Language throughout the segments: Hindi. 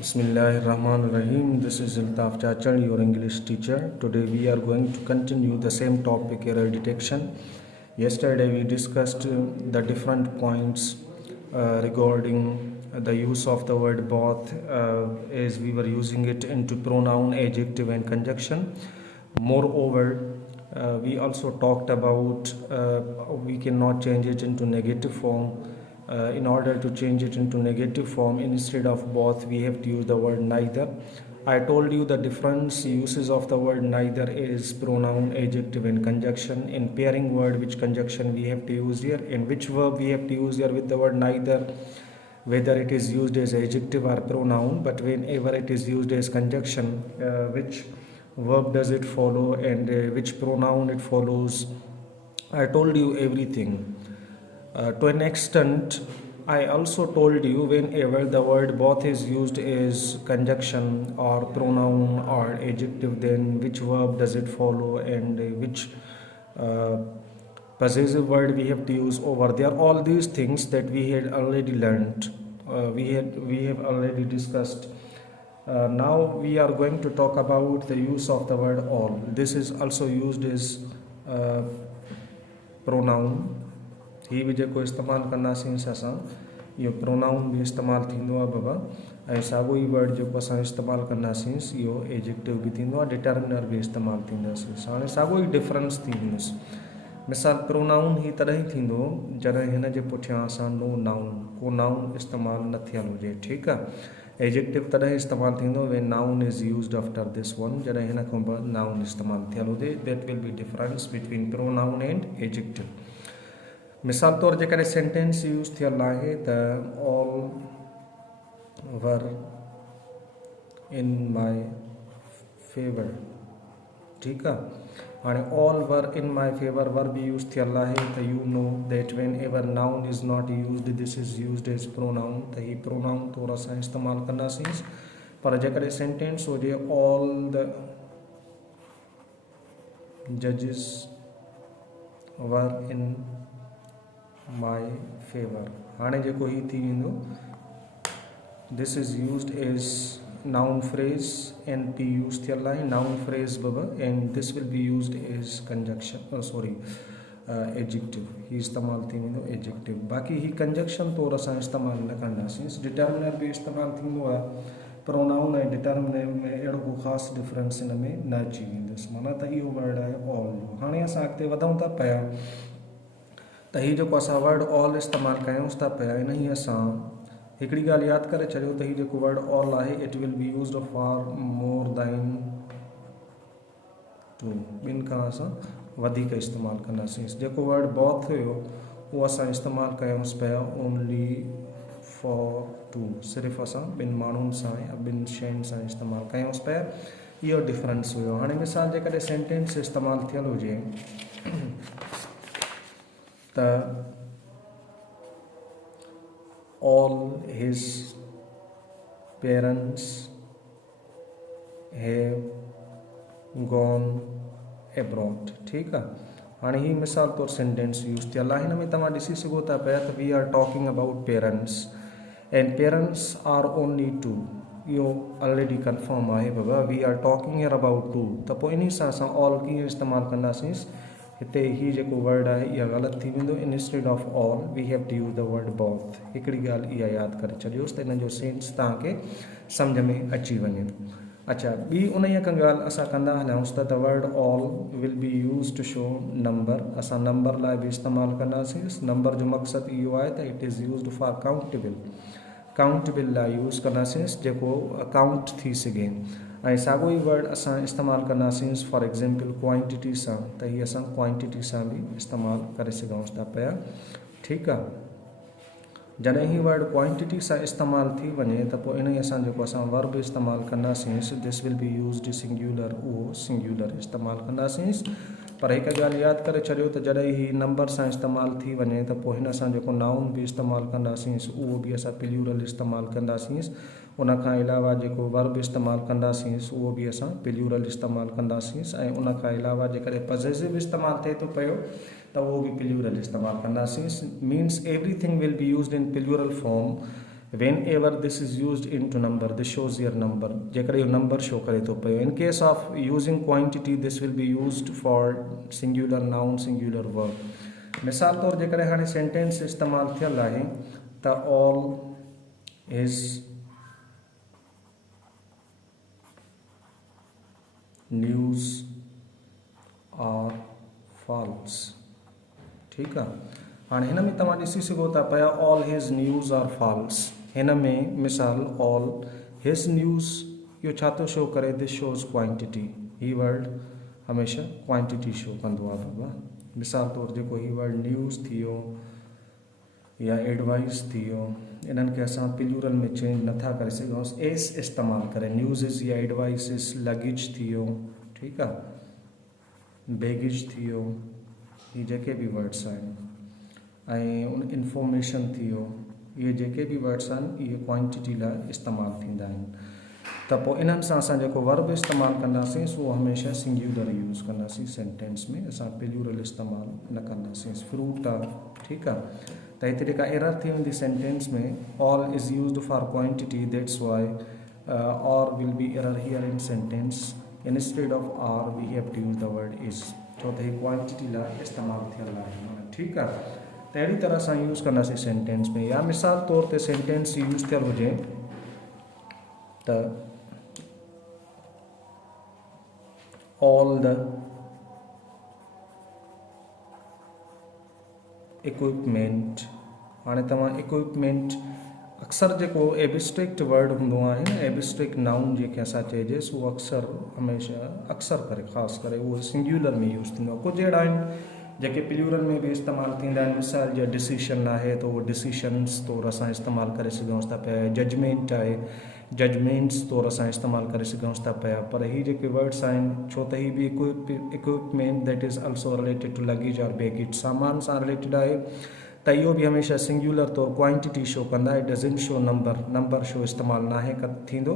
Bismillahirrahmanirrahim. This is Iltaf Chachal, your English teacher. Today we are going to continue the same topic, error detection. Yesterday we discussed the different points regarding the use of the word both as we were using it into pronoun, adjective and conjunction. Moreover, we also talked about we cannot change it into negative form. In order to change it into negative form, instead of both we have to use the word neither. I told you the difference uses of the word neither is pronoun, adjective and conjunction. In pairing word, which conjunction we have to use here, and which verb we have to use here with the word neither, whether it is used as adjective or pronoun. But whenever it is used as conjunction, which verb does it follow and which pronoun it follows, I told you everything. To an extent, I also told you whenever the word both is used as conjunction or pronoun or adjective, then which verb does it follow and which possessive word we have to use over there. All these things that we had already learned, we have already discussed. Now we are going to talk about the use of the word all. This is also used as pronoun. ही भी जेको इस्तेमाल कंदासीं असां इहो प्रोनाउन भी इस्तेमाल थींदो आहे बाबा ऐं साॻियो ई वर्ड जेको असां इस्तेमाल कंदासीं इहो एडजेक्टिव बि थींदो आहे डिटर्मिनर बि इस्तेमाल थींदासीं हाणे साॻियो ई डिफरेंस थी वेंदुसि मिसाल प्रोनाउन ही तॾहिं थींदो जॾहिं हिन जे पुठियां असां नो नाउन को नाउन इस्तेमाल न थियल हुजे ठीकु आहे एडजेक्टिव तॾहिं इस्तेमाल थींदो when noun is used after this one जॾहिं हिन खां पोइ नाउन इस्तेमाल थियल हुजे that will be difference between pronoun and adjective मिसाल तौर जेकॾहिं सेंटेंस यूज़ थियल आहे त all were in my favour ठीकु आहे हाणे all were in my favour were बि यूज़ थियल आहे त you know that whenever noun is not used this is used as pronoun त ही प्रोनाउन तौर असां इस्तेमालु कंदासीं पर जेकॾहिं सेंटेंस हुजे ऑल द जजिस वर इन माई फेवर हाणे जेको ही थी वेंदो this is used as noun phrase N P use थियल आहे नाउन फ्रेज बाबा and this will be used as conjunction sorry adjective ही इस्तेमालु थी वेंदो एडजेक्टिव बाक़ी ही कंजक्शन तौर असां इस्तेमालु न कंदासीं डिटर्मिनर बि इस्तेमालु थींदो आहे प्रोनाउन ऐं डिटर्मिनर में अहिड़ो को ख़ासि डिफरेंस हिन में न अची वेंदुसि माना त इहो वर्ड आहे ऑल हाणे असां अॻिते वधूं था पिया त ही जेको असां वर्ड ऑल इस्तेमालु कयूंसि था पिया इन ई असां हिकिड़ी ॻाल्हि यादि करे छॾियो त ही जेको वर्ड ऑल आहे it will be used for more than two ॿिनि खां असां वधीक इस्तेमालु कंदासीं जेको वर्ड बॉथ हुयो उहो असां इस्तेमालु कयूंसि पिया ओनली फॉर टू सिर्फ़ु असां ॿिनि माण्हुनि सां या ॿिनि शयुनि सां इस्तेमालु कयूंसि पिया इहो डिफरेंस हुयो हाणे मिसाल जेकॾहिं सेंटेंस इस्तेमालु थियल हुजे all his parents have gone abroad ठीकु आहे हाणे ही मिसाल तौर सेंटेंस यूज़ थियल आहे हिन में तव्हां ॾिसी सघो था पिया त we are talking about parents and parents are only two इहो ऑलरेडी कंफर्म आहे बाबा we are talking here about two त पोइ इन सां असां ऑल कीअं इस्तेमालु कंदासीं हिते ही जेको वर्ड आहे इहा ग़लति थी वेंदो instead of all we have to use the word both हिकिड़ी ॻाल्हि इहा यादि करे छॾियोसि त हिन जो सेंस तव्हांखे सम्झ में अची वञे अच्छा ॿी उन ई हिकु ॻाल्हि असां कंदा हलियाऊंसि त the word all will be use to show number असां नंबर लाइ बि इस्तेमालु कंदासीं नंबर जो मक़सदु इहो आहे त it is used for countable लाइ यूज़ कंदासीं जेको काउंट थी सघे ऐं साॻियो ई वर्ड असां इस्तेमालु कंदासीं फॉर एग्ज़ाम्पल क्वांटिटी सां त हीअ असां क्वांटिटी सां बि इस्तेमालु करे सघूं था पिया ठीकु आहे जॾहिं ही वर्ड क्वांटिटी सां इस्तेमालु थी वञे त पोइ इन ई असां जेको असां वर्ब इस्तेमालु कंदासीं this will be used singular उहो सिंग्युलर इस्तेमालु कंदासीं पर हिकु ॻाल्हि यादि करे छॾियो त जॾहिं ही नंबर सां इस्तेमालु थी वञे त पोइ हिन सां जेको नाउन बि इस्तेमालु कंदासीं उहो बि असां प्लूरल इस्तेमालु कंदासीं उन खां अलावा जेको वर्ब इस्तेमालु कंदासीं उहो बि असां प्लूरल इस्तेमालु कंदासीं ऐं उन खां अलावा जेकॾहिं पॉसेसिव इस्तेमालु थिए थो पियो त उहो बि प्लूरल इस्तेमालु कंदासीं means everything will be used in plural form whenever this is used into number, this shows your number, जेकर यो number show करे तो पियो. In case of using quantity, this will be used for singular noun, singular verb. मिसाल तौर जेकर हाणे sentence इस्तेमाल थियल आहे त all his news are false. ठीक आहे. हाणे हिन में तव्हां ॾिसी सघो था पिया all his news are false. हिन में मिसाल all his news इहो छा थो शो करे, this shows quantity. He word हमेशह क्वांटिटी शो कंदो आहे बाबा. मिसाल तौर जेको ही वर्ड न्यूज़ थी वियो या एडवाइस थी वियो, इन्हनि खे असां प्लूरल में चेंज नथा करे सघूं एस इस्तेमालु करे. न्यूज़ इज़ या एडवाइस इज़, लगेज थी वियो, ठीकु आहे, बैगेज थी वियो, ही जेके बि वर्ड्स आहिनि, ऐं उन इंफॉर्मेशन थी वियो, इहे जेके बि वर्ड्स आहिनि इहे क्वांटिटी लाइ इस्तेमालु थींदा आहिनि. त पोइ इन्हनि सां असां जेको वर्ब इस्तेमालु कंदासीं उहो हमेशह सिंग्युलर यूज़ कंदासीं. सेंटेंस में असां प्लूरल इस्तेमालु न कंदासीं. फ्रूट आहे, ठीकु आहे. त हिते जेका एरर थी वेंदी सेंटेंस में, all is used for quantity, that's why are will be error here in sentence. Instead of are we have to use the word is, छो त हीअ क्वांटिटी लाइ इस्तेमालु थियल आहे. ठीकु आहे. त अहिड़ी तरह सां यूज़ कंदासीं सेंटेंस में. या मिसाल तौर ते सेंटेंस यूज़ थियल हुजे त all the equipment. हाणे तव्हां इक्विपमेंट अक्सर जेको एब्स्ट्रैक्ट वर्ड हूंदो आहे न, एब्स्ट्रैक्ट नाउन जेके असां चइजेसि, उहो अक्सर करे ख़ासि करे उहो सिंग्युलर में यूज़ थींदो आहे. कुझु अहिड़ा आहिनि जेके प्लूरल में बि इस्तेमालु थींदा आहिनि. मिसाल जीअं डिसीशन आहे त उहो डिसीशन्स तौर असां इस्तेमालु करे सघूं था पिया. जजमेंट आहे, जजमेंट्स तौर असां इस्तेमालु करे सघूं था पिया. पर ही जेके वर्ड्स आहिनि, छो त ही बि equipment that is also related to luggage और बैगेज, सामान सां रिलेटेड आहे, त इहो बि हमेशह सिंग्युलर तौर क्वांटिटी शो कंदा. It doesn't show number show इस्तेमालु नाहे थींदो.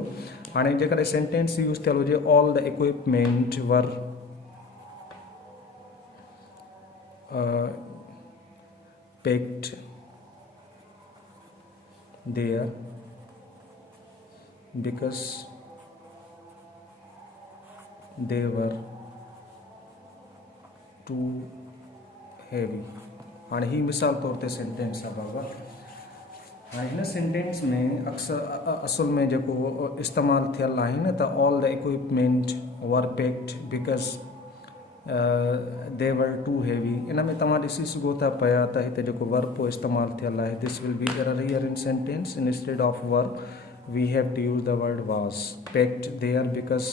हाणे जेकॾहिं सेंटेंस यूज़ थियल हुजे all the equipment were packed there because they were too heavy. हाणे ही मिसाल तौर ते सेंटेंस आहे बाबा. हाणे हिन सेंटेंस में असल में जेको इस्तेमालु थियल आहे न, त all the equipment were packed because they were too heavy. इन में तव्हां ॾिसी सघो था पिया त हिते जेको वर्ब पोइ इस्तेमालु थियल आहे, this will be error here in sentence. Instead of verb we have to use the word was. Packed there because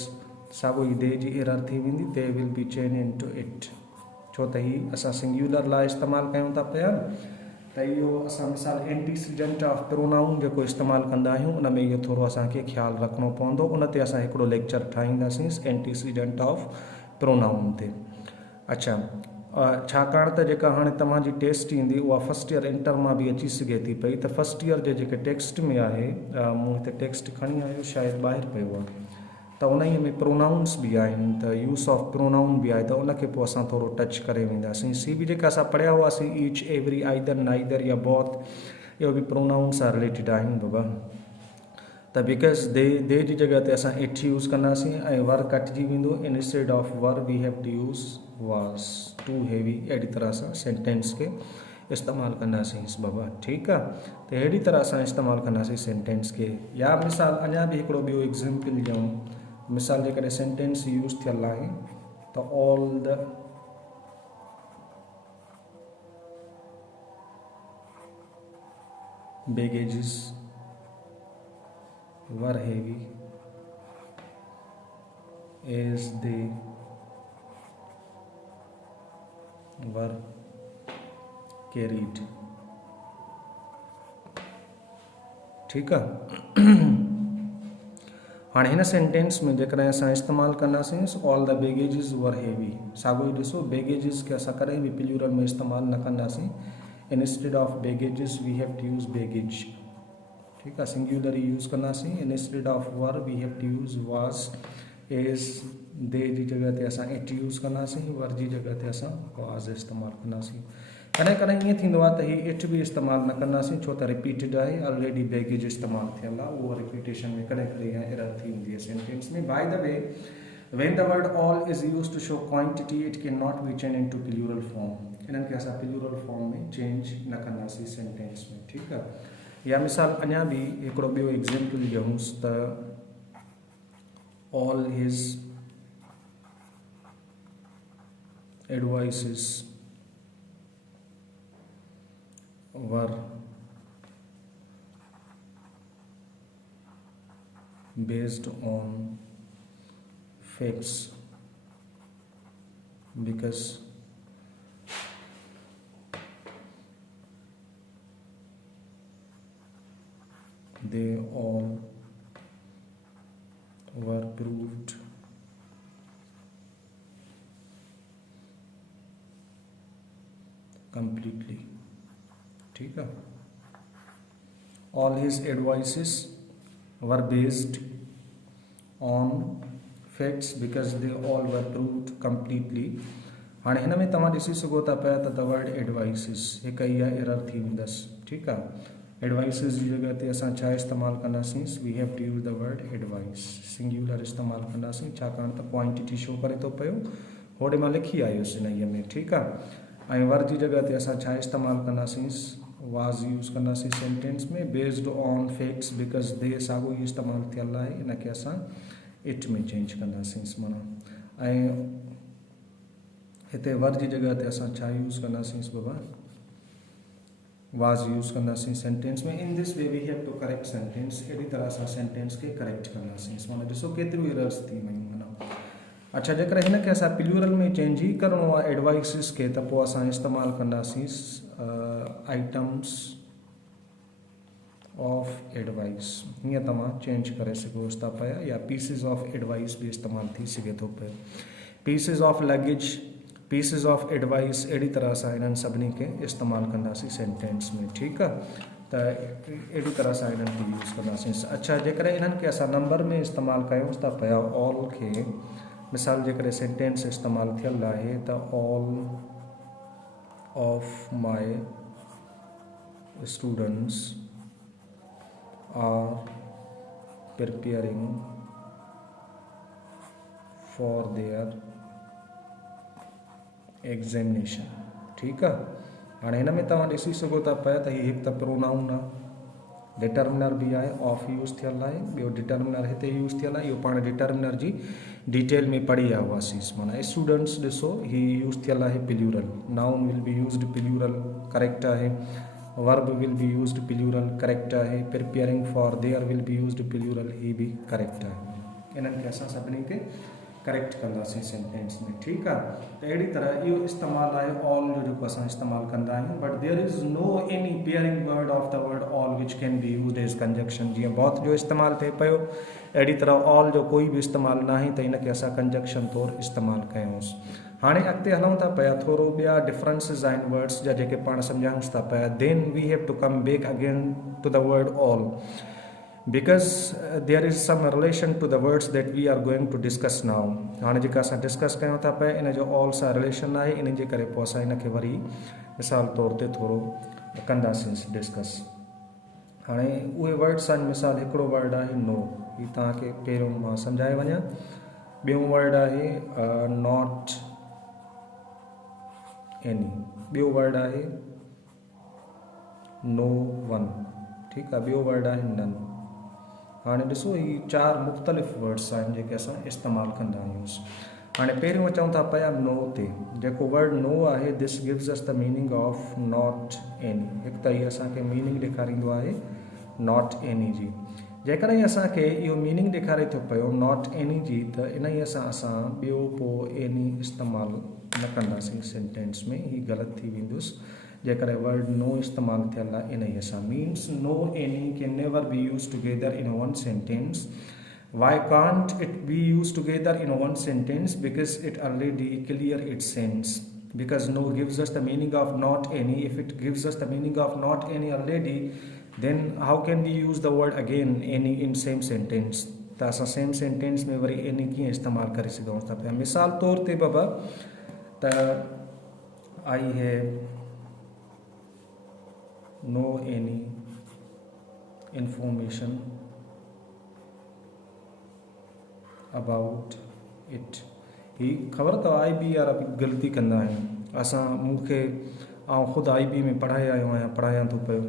साॻियो ई दे जी एरर थी वेंदी, they will be change in to it, छो त ही असां सिंग्युलर लाइ इस्तेमालु कयूं था पिया. त इहो असां मिसाल एंटीसीडेंट ऑफ प्रोनाउन जेको इस्तेमालु कंदा आहियूं, उन में इहो थोरो असांखे ख़्यालु रखिणो पवंदो. उन ते असां हिकिड़ो लेक्चर ठाहींदासीं एंटीसीडेंट ऑफ प्रोनाउन ते. अच्छा, छाकाणि त जेका हाणे तव्हांजी टेस्ट ईंदी उहा फस्ट ईयर इंटर मां बि अची सघे थी पई. त फस्ट ईयर जे जेके टेक्स्ट में आहे, मूं हिते टेक्स्ट खणी आयो, शायदि ॿाहिरि पियो आहे, त उन में प्रोनाउंस बि आहिनि, त यूज़ ऑफ प्रोनाउन बि आहे, त उनखे पोइ असां थोरो टच करे वेंदासीं. सी बि जेका असां पढ़िया हुआसीं, ईच, एवरी, आइदर, नाइदर या बोथ, इहो बि प्रोनाउन सां रिलेटेड आहिनि बाबा. त बिकॉज दे जी जॻह ते असां इट यूज़ कंदासीं ऐं वर कटिजी वेंदो. Instead of were we have to use was, too heavy. अहिड़ी तरह सां सेंटेंस खे इस्तेमालु कंदासीं बाबा. ठीकु आहे. त अहिड़ी तरह सां इस्तेमालु कंदासीं सेंटेंस खे. या मिसाल अञा बि हिकिड़ो ॿियो एग्ज़ाम्पल ॾियूं. मिसाल जेकॾहिं सेंटेंस यूज़ थियल आहे त all the baggages were heavy as they were carried. ठीक है. हाणे हिन सेंटेंस में जेकॾहिं असां इस्तेमालु कंदासीं ऑल द बैगेजिस वर हेवी, साॻियो ई ॾिसो बैगेजिस खे असां कॾहिं बि प्लूरल में इस्तेमालु न कंदासीं. Instead of baggages we have to use baggage. ठीक है, सिंग्युलर यूज़ कंदासीं. Instead of were we have to use was. एज दे जी जगह ते असां इट यूज़ कंदासीं. वर जी जगह ते असां वाज इस्तेमालु कंदासीं. कॾहिं कॾहिं ईअं थींदो आहे त ही इट बि इस्तेमालु न कंदासीं छो त रिपीटेड आहे, ऑलरेडी बैगेज इस्तेमालु थियल आहे, उहो रिपीटेशन में कॾहिं कॾहिं इहा एरर थी वेंदी आहे सेंटेंस में. By the way, when the word all is used to show quantity, it cannot be changed into plural form. इन्हनि खे असां plural form में चेंज न कंदासीं सेंटेंस में. ठीकु आहे. या मिसाल अञा बि हिकिड़ो ॿियो एग्ज़ाम्पल ॾियूंसि त all his advices were based on facts because they all were proved completely. ठीक है. All his advices were based on facts because they all were proved completely. हाणे हिन में तव्हां ॾिसी सघो था पिया त द वर्ड एडवाइसिस हिकु इहा एरर थी वेंदसि. ठीकु आहे. एडवाइसिस जी जॻह ते असां छा इस्तेमालु कंदासीं, we have to use the word advice. Singular इस्तेमालु कंदासीं छाकाणि त क्वांटिटी शो करे थो पियो, होॾे मां लिखी आयुसि हिन में. ठीकु आहे. ऐं वर जी जॻह ते असां छा इस्तेमालु कंदासीं, वाज़ यूज़ कंदासीं सेंटेंस में. Based on facts because they साॻियो ई इस्तेमालु थियल आहे, इनखे असां इट में चेंज कंदासीं माना. ऐं हिते वर जी जॻह ते असां छा यूज़ कंदासीं बाबा, वाज़ यूज़ कंदासीं सेंटेंस में. In this way we have to correct sentence. अहिड़ी तरह असां सेंटेंस खे करेक्ट कंदासीं माना. ॾिसो केतिरियूं एरर्स थी वियूं माना. अच्छा, जेकर हिनखे असां प्लूरल में चेंज ई करिणो आहे एडवाइसिस खे, त पोइ असां इस्तेमालु कंदासीं आइटम्स ऑफ एडवाइस. हीअं तव्हां चेंज करे सघो था पिया, या पीसिस ऑफ एडवाइस बि इस्तेमालु थी सघे थो पियो. Pieces of luggage, pieces of advice, अहिड़ी तरह असां इन्हनि सभिनी खे इस्तेमालु कंदासीं सेंटेंस में. ठीकु आहे. त अहिड़ी तरह सां इन्हनि खे यूज़ कंदासीं. अच्छा, जेकॾहिं इन्हनि खे असां नंबर में इस्तेमालु कयूं था पिया ऑल खे, मिसाल जेकॾहिं सेंटेंस इस्तेमालु थियल आहे त all of my students are preparing for their examination. ठीकु आहे. हाणे हिन में तव्हां ॾिसी सघो था पिया त हीअ हिकु त प्रोनाउन आहे, डिटर्मिनर बि आहे, ऑफ यूज़ थियल आहे, ॿियो डिटर्मिनर हिते यूज़ थियल आहे. इहो पाण डिटर्मिनर जी डिटेल में पढ़ी आया हुआसीं माना. स्टूडेंट्स ॾिसो हीअ यूज़ थियल आहे plural. Noun will be used plural, correct आहे. Verb will be used plural, correct आहे. Preparing for their will be used plural, ही बि करेक्ट आहे. इन्हनि खे असां सभिनी खे करेक्ट कंदासीं सेंटेंस में. ठीकु आहे. त अहिड़ी तरह इहो इस्तेमालु आहे ऑल जो जेको असां इस्तेमालु कंदा आहियूं. But there is no any pairing word of the word all which can be used as conjunction. जीअं बोथ जो इस्तेमालु थिए पियो, अहिड़ी तरह ऑल जो कोई बि इस्तेमालु न आहे त इनखे असां कंजक्शन तौरु इस्तेमालु कयूंसि. हाणे अॻिते हलूं था पिया, थोरो ॿिया डिफरेंसिस आहिनि वर्ड्स जा जेके पाण सम्झायूं था पिया. Then we have to come back again to the word all because there is some relation to the words that we are going to discuss now. हाणे जेका असां डिस्कस कयूं था पिया इन जो ऑल सां रिलेशन आहे, इन जे करे पोइ असां इनखे वरी मिसाल तौर ते थोरो कंदासीं डिस्कस. हाणे उहे वर्ड्स आहिनि. मिसाल हिकिड़ो वर्ड आहे नो, हीउ तव्हांखे पहिरियों मां सम्झाए वञा. ॿियो वर्ड आहे नॉट एनी. ॿियो वर्ड आहे नो वन. ठीकु आहे. ॿियो वर्ड आहे नन. हाणे ॾिसो ही 4 मुख़्तलिफ़ वर्ड्स आहिनि जेके असां इस्तेमालु कंदा आहियूं. हाणे पहिरियों अचूं था पिया नो ते. जेको वर्ड नो आहे, this gives us the meaning of not any. हिकु त हीअ असांखे मीनिंग ॾेखारींदो आहे नॉट एनी जी. जेकॾहिं असांखे इहो मीनिंग ॾेखारे थो पियो नॉट एनी जी, त इन ई सां असां ॿियो पोइ एनी इस्तेमालु न कंदासीं सेंटेंस में. ही ग़लति थी वेंदुसि जेकॾहिं वर्ड नो इस्तेमालु थियल आहे इन ई सां. Means no any can never be use together in one sentence. Why can't it be used together in one sentence? Because it already clear its sense. Because no gives us the meaning of not any. If it gives us the meaning of not any already, then how can we use the word again any in same sentence? त असां सेम सेंटेंस में वरी any कीअं इस्तेमालु करे सघूं था पिया. मिसाल तौर ते बाबा त I have know any information about it. ही ख़बर अथव IB वारा बि ग़लती कंदा आहिनि. असां मूंखे ख़ुदि IB में पढ़ाए आयो आहियां, पढ़ायां थो पियो.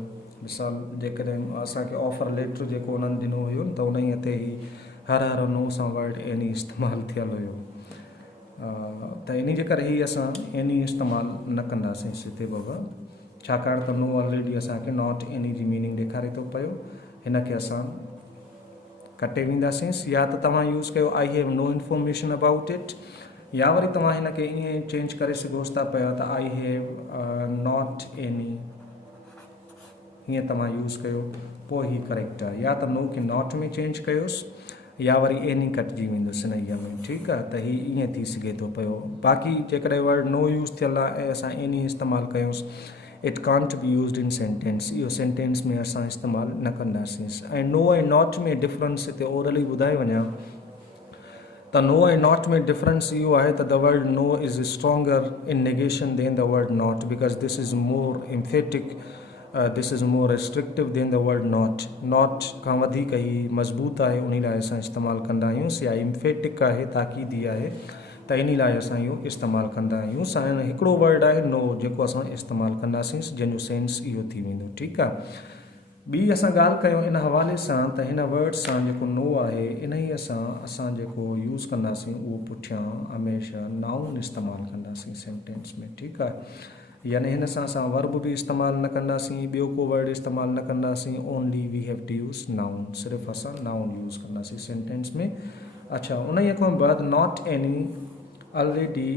मिसाल जेकॾहिं असांखे ऑफर लेटर जेको उन्हनि ॾिनो हुयो न त उन ई ते ई हर नो सां वर्ड एनी इस्तेमालु थियल हुयो. त इन जे करे ई असां एनी इस्तेमालु न कंदासीं सिधे बाबा, छाकाणि त नो ऑलरेडी असांखे नॉट एनी जी मीनिंग ॾेखारे थो पियो. हिन खे असां कटे वेंदासीं. या त तव्हां यूज़ कयो I have no information about it, या वरी तव्हां हिन खे ईअं चेंज करे सघोसि था पिया त आई हैव नॉट एनी, हीअं तव्हां यूज़ कयो पोइ ही करेक्ट आहे. या त नो खे नॉट में चेंज कयोसि या वरी एनी कटिजी वेंदुसि हिन में. ठीकु आहे, त हीअ ईअं थी सघे थो पियो. बाक़ी जेकॾहिं वर्ड नो यूज़ थियल आहे ऐं असां एनी इस्तेमालु कयूंसि, it can't be used in sentence. इहो सेंटेंस में असां इस्तेमालु न कंदासीं. ऐं नो ऐं नॉट में डिफरेंस हिते ओरली ॿुधाए वञा त नो ऐं नॉट में डिफरेंस इहो आहे त the word no is stronger in negation than the word not, because this is more emphatic, this is more restrictive than the word not. Not खां वधीक ही मज़बूत आहे, उन लाइ असां इस्तेमालु कंदा आहियूं. या एम्फेटिक आहे, ताक़ीदी आहे, त इन लाइ असां इहो इस्तेमालु कंदा आहियूं. ऐं हिकिड़ो वर्ड आहे नो जेको असां इस्तेमालु कंदासीं, जंहिंजो सेंस इहो थी वेंदो. ठीकु आहे. ॿी असां ॻाल्हि कयूं इन हवाले सां त हिन वर्ड सां जेको नो आहे इन ई असां जेको यूज़ कंदासीं उहो पुठियां हमेशह नाउन इस्तेमालु कंदासीं सेंटेंस में. ठीकु आहे. यानी हिन सां असां वर्ब बि इस्तेमालु न कंदासीं, ॿियो को वर्ड इस्तेमालु न कंदासीं. Only we have to use noun, सिर्फ़ु असां नाउन यूज़ कंदासीं सेंटेंस में. अच्छा, उन ई खां बाद not any already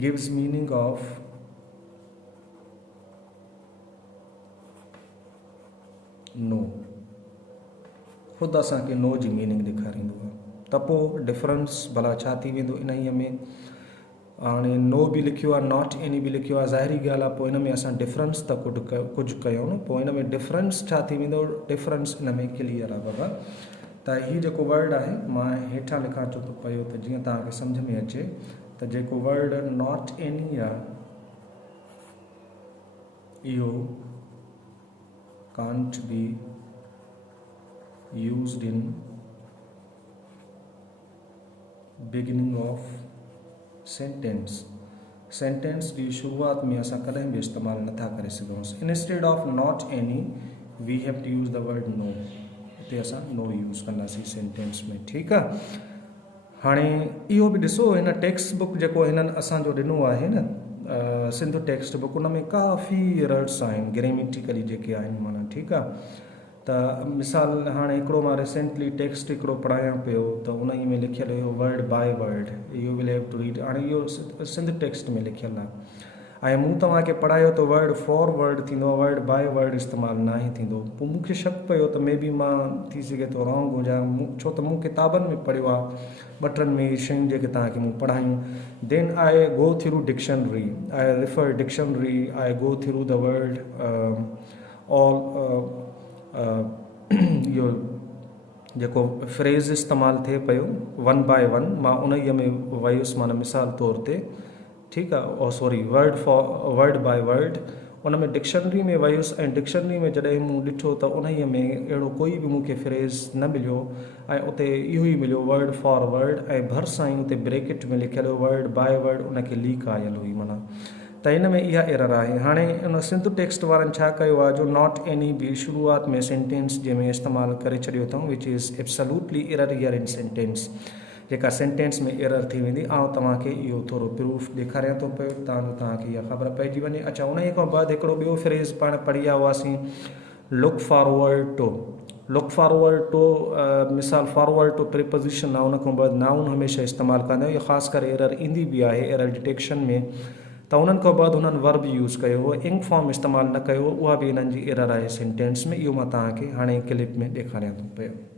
gives meaning of no. ख़ुदि असांखे नो जी मीनिंग ॾेखारींदो आहे. त पोइ डिफरेंस भला छा थी वेंदो इन ई में. हाणे नो बि लिखियो आहे, नॉट एनी बि लिखियो आहे, ज़ाहिरी ॻाल्हि आहे पोइ इन में असां डिफरेंस त कुझु कयूं न. पोइ इन में डिफरेंस छा थी वेंदो, डिफरेंस इन में क्लियर आहे बाबा. त हीउ जेको वर्ड आहे मां हेठां लिखां थो पियो त जीअं तव्हांखे सम्झ में अचे. त जेको वर्ड नॉट एनी आहे इहो can't be used in beginning of sentence. Sentence जी शुरूआति में असां कॾहिं बि इस्तेमालु नथा करे सघूंसि. Instead of not any we have to use the word no. हिते असां नो यूज़ कंदासीं सेंटेंस में. ठीकु आहे. हाणे इहो बि ॾिसो, हिन टेक्स्ट बुक जेको हिननि असांजो ॾिनो आहे न, सिंध टेक्स्ट बुक, उन में काफ़ी एरर्स आहिनि ग्रेमेटिकली जेके आहिनि माना. ठीकु आहे. त मिसाल हाणे हिकिड़ो मां रिसेंटली टेक्स्ट हिकिड़ो पढ़ायां पियो त उन ई में लिखियलु हुयो word by word, you will have to read. हाणे इहो सिंध टेक्स्ट में लिखियलु आहे ऐं मूं तव्हांखे पढ़ायो त वर्ड फॉर वर्ड थींदो आहे, वर्ड बाय वर्ड इस्तेमालु न ई थींदो. पोइ मूंखे शक पियो त मे बी मां थी सघे थो रॉन्ग हुजां, छो त मूं किताबनि में पढ़ियो आहे ॿ टनि में इहे शयूं जेके तव्हांखे मूं पढ़ायूं. Then I go through dictionary, I refer dictionary, I go through the word all. इहो जेको फ्रेज़ इस्तेमालु थिए पियो वन बाय वन, मां उन ई में वयुसि माना मिसाल तौर ते. ठीकु आहे. सॉरी, वर्ड बाय वर्ड उन में डिक्शनरी में वयुसि ऐं डिक्शनरी में जॾहिं मूं ॾिठो त उन ई में अहिड़ो कोई बि मूंखे फ्रेज़ न मिलियो ऐं उते इहो ई मिलियो वर्ड फॉर वर्ड ऐं भरिसां ई उते ब्रेकेट में लिखियलु वर्ड बाय वर्ड उनखे लीक आयल हुई माना. त हिन में इहा एरर आहे. हाणे उन सिंध टेक्स्ट वारनि छा कयो आहे, जो नॉट एनी बि शुरूआति में सेंटेंस जंहिंमें इस्तेमालु करे छॾियो अथऊं, which is absolutely error here in sentence. जेका सेंटेंस में एरर थी वेंदी, ऐं तव्हांखे इहो थोरो प्रूफ ॾेखारियां थो पियो तव्हांखे इहा ख़बर पइजी वञे. अच्छा, उन ई खां बाद हिकिड़ो ॿियो फ्रेज़ पाण पढ़ी विया हुआसीं, look forward to. Look forward to मिसाल फॉरवर्ड टू प्रिपोजिशन आहे, उन खां बाद नाउन हमेशह इस्तेमालु कंदा आहियूं. ख़ासि करे एरर ईंदी बि आहे एरर डिटेक्शन में, त उन्हनि खां बाद हुननि वर्ब यूज़ कयो हो, इंक फॉर्म इस्तेमालु न कयो, उहा बि इन्हनि जी एरर आहे सेंटेंस में. इहो मां तव्हांखे हाणे क्लिप में ॾेखारियां थो पियो.